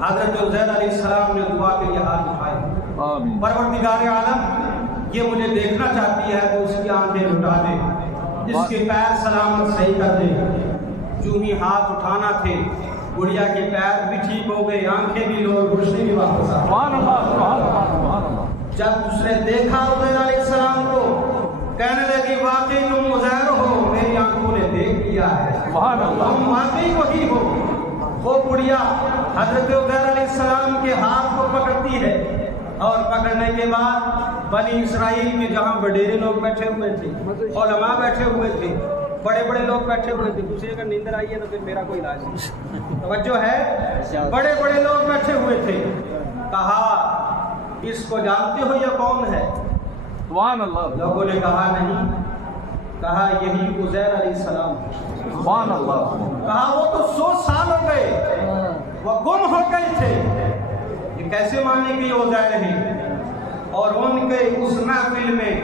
حضرت عزیر علیہ السلام نے دعا کے لیے ہاتھ اٹھائے، پروردگار عالم یہ مجھے دیکھنا چاہتی ہے تو اس کی آنکھیں لٹا دے، اس کے پیر سلامت صحیح کر دے۔ جو ہی ہاتھ اٹھانا تھے گڑیا کے پیر بھی ٹھیک ہو گئے، آنکھیں بھی لوگ روشنی بھی واپس آ گئی۔ جب اس نے دیکھا عزیر علیہ السلام کو کہنے لگی واقعی تم عزیر ہو، میری آنکھوں نے دیکھ لیا ہے، تم واقعی وہی ہو۔ وہ گڑیا حضرت عزیر علیہ السلام کے ہاتھ کو پکڑتی ہے اور پکڑنے کے بعد بنی اسرائیل کے جہاں وڈیرے لوگ بیٹھے ہوئے تھے، علماء بیٹھے ہوئے تھے، بڑے بڑے لوگ بیٹھے ہوئے تھے، دوسرے اگر نیندر آئی ہے تو پھر میرا کوئی علاج نہیں، توجہ ہے، بڑے بڑے لوگ بیٹھے ہوئے تھے۔ کہا اس کو جانتے ہو یہ کون ہے؟ سبحان اللہ۔ لوگوں نے کہا نہیں، کہا یہی عزیر علیہ السلام۔ سبحان اللہ۔ کہا وہ تو 100 سال ہو گئے، وہ گم ہو گئے تھے، یہ کیسے مانے کہ یہ عزیر ہیں؟ اور ان کے اس محفل میں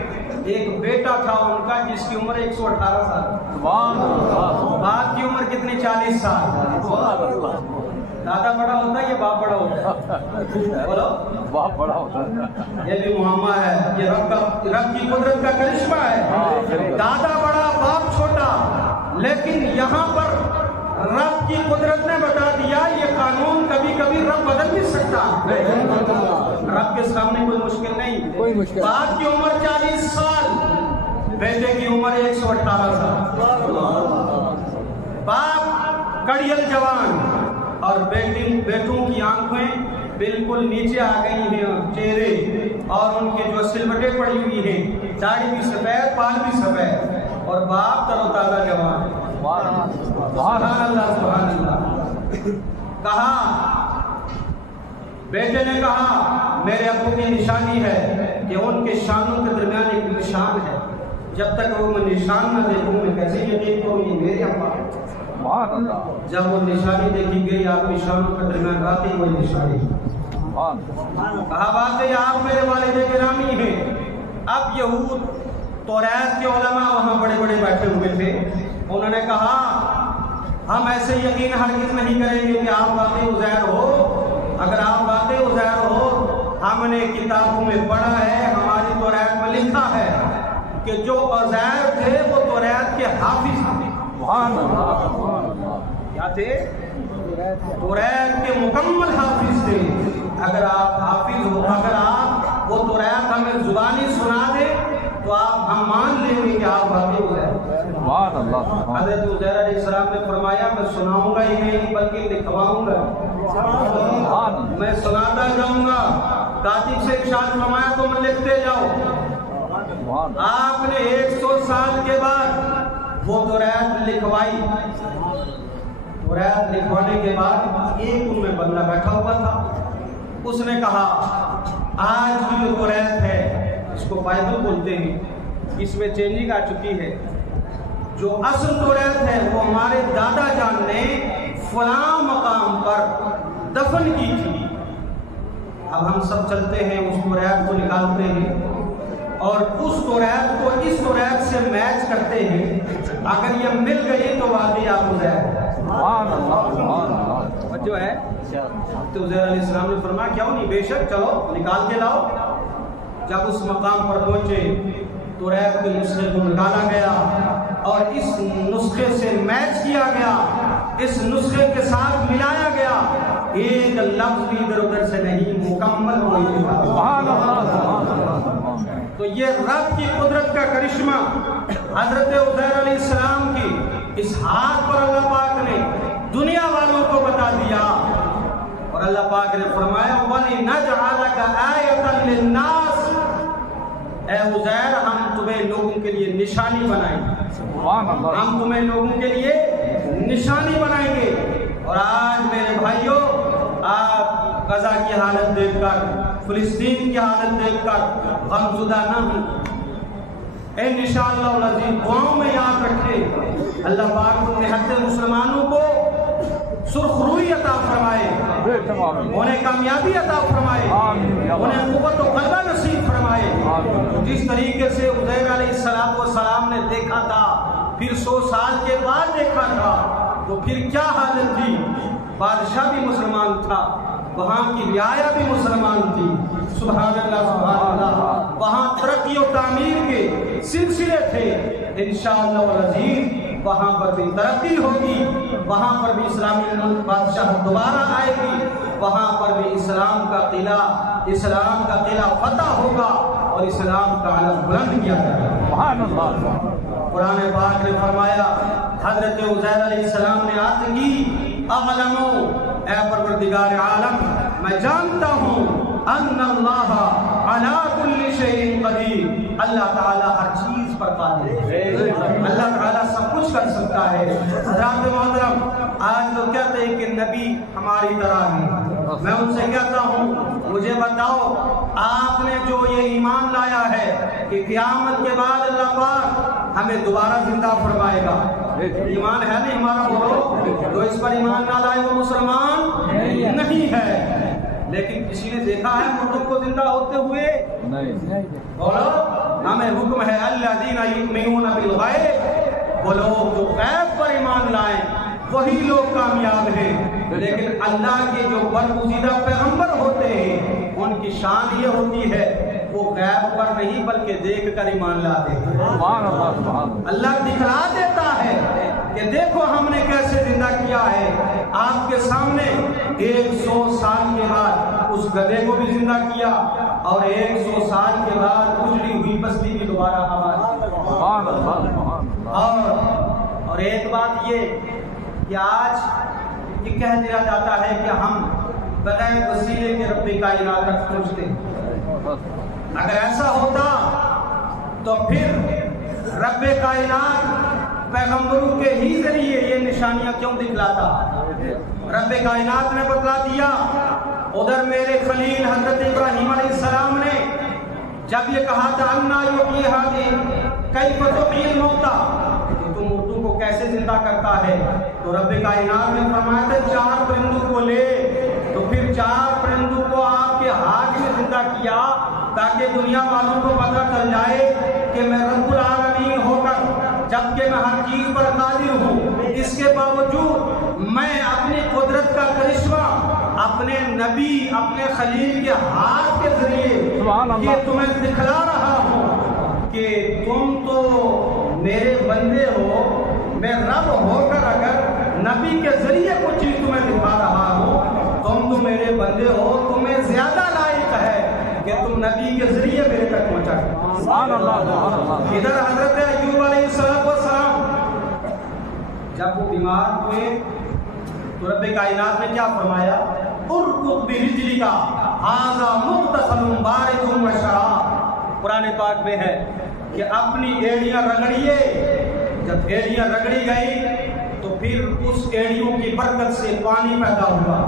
ایک بیٹا تھا ان کا جس کی عمر 118 سال، سبحان اللہ۔ باپ کی عمر کتنی؟ 40 سال۔ سبحان اللہ۔ دادا بڑا ہوتا ہے یا باپ بڑا ہوتا ہے؟ بولو، باپ بڑا ہوتا ہے۔ یہ بھی معمہ ہے، یہ رب کی قدرت کا کرشمہ ہے۔ دادا بڑا باپ چھوٹا، لیکن یہاں پر رب کی قدرت نے بتا دیا یہ قانون کبھی کبھی رب بدل بھی سکتا ہے، رب کے سامنے کوئی مشکل نہیں۔ باپ کی عمر 40 سال، بیٹے کی عمر 118 سال، باپ کڑیل جوان اور بیٹوں کی آنکھیں بالکل نیچے آ گئی ہیں، چہرے اور ان کے جو سلوٹیں پڑی ہوئی ہیں، داڑھی بھی سفید، بال بھی سفید، اور باپ تر و تازہ جوان۔ سبحان اللہ، سبحان اللہ۔ کہا بیٹے نے کہا میرے ابو کی نشانی ہے کہ ان کے شانوں کے درمیان ایک نشان ہے، جب تک وہ میں نشان نہ دیکھوں میں کیسے یقین کروں یہ میرے ابا ہے؟ جب وہ نشانی دیکھی گئی آپ کی شانوں کے درمیان واقعی وہی نشانی، کہا واقعی آپ میرے والد گرامی ہیں۔ اب یہود توریت کے علماء وہاں بڑے بڑے بیٹھے ہوئے تھے، انہوں نے کہا ہم ایسے یقین ہرگز نہیں کریں گے کہ آپ واقعی عزیر ہو، اگر آپ واقعی عزیر ہو ہم نے کتابوں میں پڑھا ہے، ہماری توریت میں لکھا ہے کہ جو عزیر تھے وہ توریت کے حافظ تھے۔ کیا تھے؟ توریت کے مکمل حافظ تھے۔ اگر آپ حافظ ہو، اگر آپ وہ توریت ہمیں زبانی سنا دیں تو آپ ہم مان لیں گے کہ آپ واقعی عزیر۔ حضرت عزیر علیہ السلام نے فرمایا میں سناؤں گا ہی نہیں بلکہ لکھواؤں گا، میں سناتا جاؤں گا، کاتب سے ارشاد فرمایا تو میں لکھتے جاؤ۔ آپ نے 100 سال کے بعد وہ توریت لکھوائی۔ توریت لکھوانے کے بعد ایک ان میں بندہ بیٹھا ہوا تھا، اس نے کہا آج کی جو توریت ہے اس کو بائبل بولتے ہیں، اس میں چینجنگ آ چکی ہے، جو اصل توریت ہے وہ ہمارے دادا جان نے فلاں مقام پر دفن کی تھی۔ اب ہم سب چلتے ہیں اس توریت کو نکالتے ہیں اور اس توریت کو اس توریت سے میچ کرتے ہیں، اگر یہ مل گئی تو واقعی آپ عزیر جو ہے۔ تو عزیر علیہ السلام نے فرمایا کیوں نہیں، بے شک چلو نکال کے لاؤ۔ جب اس مقام پر پہنچے توریت کے نسخے کو نکالا گیا اور اس نسخے سے میچ کیا گیا، اس نسخے کے ساتھ ملایا گیا، ایک لفظ بھی ادھر ادھر سے نہیں، مکمل ہوئی۔ تو یہ رب کی قدرت کا کرشمہ حضرت عزیر علیہ السلام کی اس ہاتھ پر اللہ پاک نے دنیا والوں کو بتا دیا، اور اللہ پاک نے فرمایا وَلِنَجْعَلَكَ آیَةً لِلنَّاسِ، اے عزیر ہم تمہیں لوگوں کے لیے نشانی بنائیں گے، ہم تمہیں لوگوں کے لیے نشانی بنائیں گے۔ اور آج میرے بھائیوں آپ غزہ کی حالت دیکھ کر، فلسطین کی حالت دیکھ کر غمزدہ نہ ہوں، انشاءاللہ العزیز دعاؤں میں یاد رکھیں، اللہ پاک نہتے مسلمانوں کو سرخ روئی عطا فرمائے، انہیں کامیابی عطا فرمائے، انہیں قوت و غلبہ نصیب فرمائے۔ جس طریقے سے عزیر علیہ السلام نے دیکھا تھا، پھر 100 سال کے بعد دیکھا تھا، تو پھر کیا حالت تھی؟ بادشاہ بھی مسلمان تھا، وہاں کی رعایا بھی مسلمان تھی. سبحان اللہ سبحان اللہ. وہاں ترقی و تعمیر کے سلسلے تھے. انشاءاللہ العزیز وہاں پر بھی ترقی ہوگی, وہاں پر بھی اسلامی ملک بادشاہ دوبارہ آئے گی, وہاں پر بھی اسلام کا قلعہ فتح ہوگا اور اسلام کا علم بلند کیا جائے گا. سبحان اللہ. قرآن پاک نے فرمایا, حضرت عزیر علیہ السلام نے عرض کی, اعلمو اے پروردگار عالم, میں جانتا ہوں ان اللہ علی کل شیء قدیر, اللہ تعالیٰ ہر چیز پر قادر ہے, اللہ تعالیٰ سب کچھ کر سکتا ہے. حضرات محترم, آج لوگ کہتے ہیں کہ نبی ہماری طرح ہیں. میں ان سے کہتا ہوں, مجھے بتاؤ آپ نے جو یہ ایمان لایا ہے کہ قیامت کے بعد اللہ پاک ہمیں دوبارہ زندہ فرمائے گا, ایمان ہے نہیں ہمارا؟ بولو, جو اس پر ایمان نہ لائے وہ مسلمان نہیں ہے. لیکن کسی نے دیکھا ہے مردوں کو زندہ ہوتے ہوئے؟ نہیں. بولو, ہمیں حکم ہے الذین یؤمنون بالغیب, وہ لوگ جو غیب پر ایمان لائیں وہی لوگ کامیاب ہیں. لیکن اللہ کے جو برگزیدہ پیغمبر ہوتے ہیں ان کی شان یہ ہوتی ہے وہ غیب پر نہیں بلکہ دیکھ کر ایمان لاتے ہیں. اللہ دکھلا دیتا ہے کہ دیکھو ہم نے کیسے زندہ کیا ہے. آپ کے سامنے 100 سال کے بعد اس گدھے کو بھی زندہ کیا اور 100 سال کے بعد اجڑی ہوئی بستی بھی دوبارہ ہماری. اور ایک بات یہ کہ آج یہ کہہ دیا جاتا ہے کہ ہم بغیر وسیلے کے رب کائنات تک پہنچتے ہیں. اگر ایسا ہوتا تو پھر رب کائنات پیغمبروں کے ہی ذریعے یہ نشانیاں کیوں دکھلاتا؟ رب کائنات نے بتلا دیا. ادھر میرے خلیل حضرت ابراہیم علیہ السلام نے جب یہ کہا تھا انا یحیی ھذہ کیف تحیی الموتى, تو مردوں کو کیسے زندہ کرتا ہے, تو رب کائنات نے فرمایا تھا 4 پرندوں کو لے, تو پھر 4 پرندوں کو آپ کے ہاتھ میں زندہ کیا تاکہ دنیا والوں کو پتہ چل جائے کہ میں رب العالمین ہو کر جبکہ میں ہر چیز پر قادر ہوں, اس کے باوجود میں اپنی قدرت کا کرشمہ اپنے نبی اپنے خلیل کے ہاتھ کے ذریعے یہ تمہیں دکھلا رہا ہوں کہ تم تو میرے بندے ہو. میں رب ہو کر اگر نبی کے ذریعے کوئی چیز تمہیں دکھا رہا ہوں, تم تو میرے بندے ہو, تمہیں زیادہ لائق ہے کہ تم نبی کے ذریعے میرے تک پہنچا. ادھر حضرت ایوب علیہ السلام جب وہ بیمار ہوئے تو رب کائنات نے کیا فرمایا, ارکض برجلک ھذا مغتسل بارد وشراب. قرآن پاک میں ہے کہ اپنی ایڑیاں رگڑیے. جب ایڑیاں رگڑی گئی تو پھر اس ایڑیوں کی برکت سے پانی پیدا ہوا.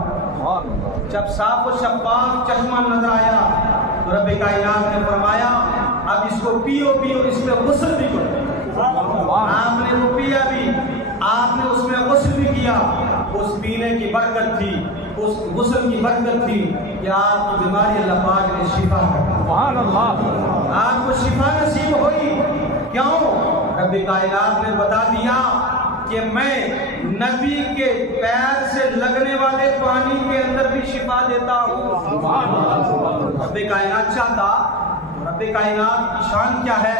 جب صاف و شفاف چشمہ نظر آیا تو رب کائنات نے فرمایا اب اس کو پیو, اس میں غسل بھی کرو. آپ نے وہ پیا بھی, آپ نے اس میں غسل بھی کیا. اس پینے کی برکت تھی, اس غسل کی برکت تھی کہ آپ کی بیماری اللہ پاک نے شفا کر, آپ کو شفا نصیب ہوئی. کیوں؟ رب کائنات نے بتا دیا کہ میں نبی کے پیر سے لگنے والے پانی کے اندر بھی شفا دیتا ہوں. رب کائنات چاہتا, رب کائنات کی شان کیا ہے,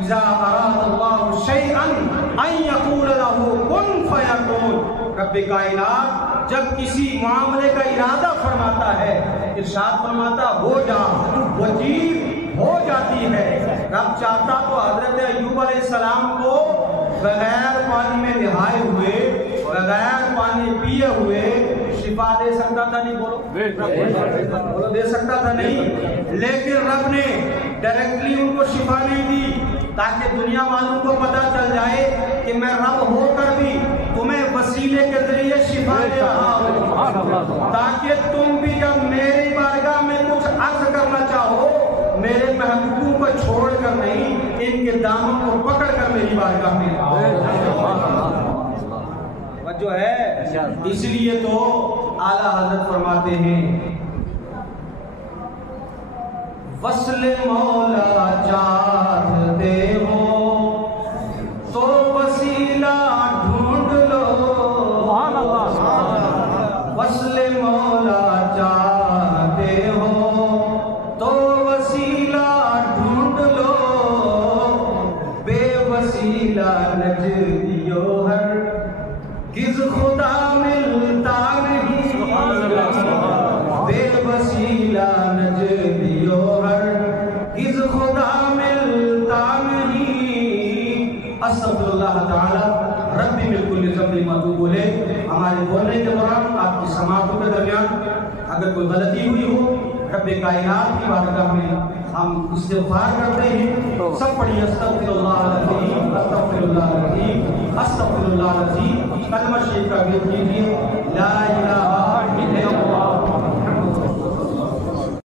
اذا اراد اللہ شیئا ان یقول له کن فیکون. رب کائنات جب کسی معاملے کا ارادہ فرماتا ہے, ارشاد فرماتا ہو جا, وہ چیز ہو جاتی ہے. رب چاہتا تو حضرت ایوب علیہ السلام کو بغیر پانی میں نہائے ہوئے, بغیر پانی پیے ہوئے شفا دے سکتا تھا. نہیں بولو, دے سکتا تھا نہیں. لیکن رب نے ڈائریکٹلی ان کو شفا نہیں دی تاکہ دنیا والوں کو پتہ چل جائے کہ میں رب ہو کر بھی تمہیں وسیلے کے ذریعے شفا دے رہا ہوں, تاکہ تم بھی جب میری بارگاہ میں کچھ عرض کرنا چاہو میرے محبوبوں کو چھوڑ کر نہیں, ان کے دامن کو پکڑ کر میری بارگاہ میں آؤ. جو ہے اس لیے تو اعلیٰ حضرت فرماتے ہیں وصل مولا چاہتے ہو تو وسیلہ ڈھونڈ لو, وصل مولا چاہتے کس خدا ملتا نہیں بے وسیلہ نجدیو ہر کس خدا ملتا نہیں استغفر اللہ تعالی ربی من کل ذنب متوب الیہ. ہمارے بولنے کے دوران آپ کی سماعتوں کے درمیان اگر کوئی غلطی ہوئی ہو رب کائنات کی بارگاہ میں ہم استغفار کرتے ہیں. سب پڑھیے استغفر اللہ العظیم استغفر اللہ العظیم استغفر اللہ العظیم. کلمہ شریف کا بیت کیجیے لا الہ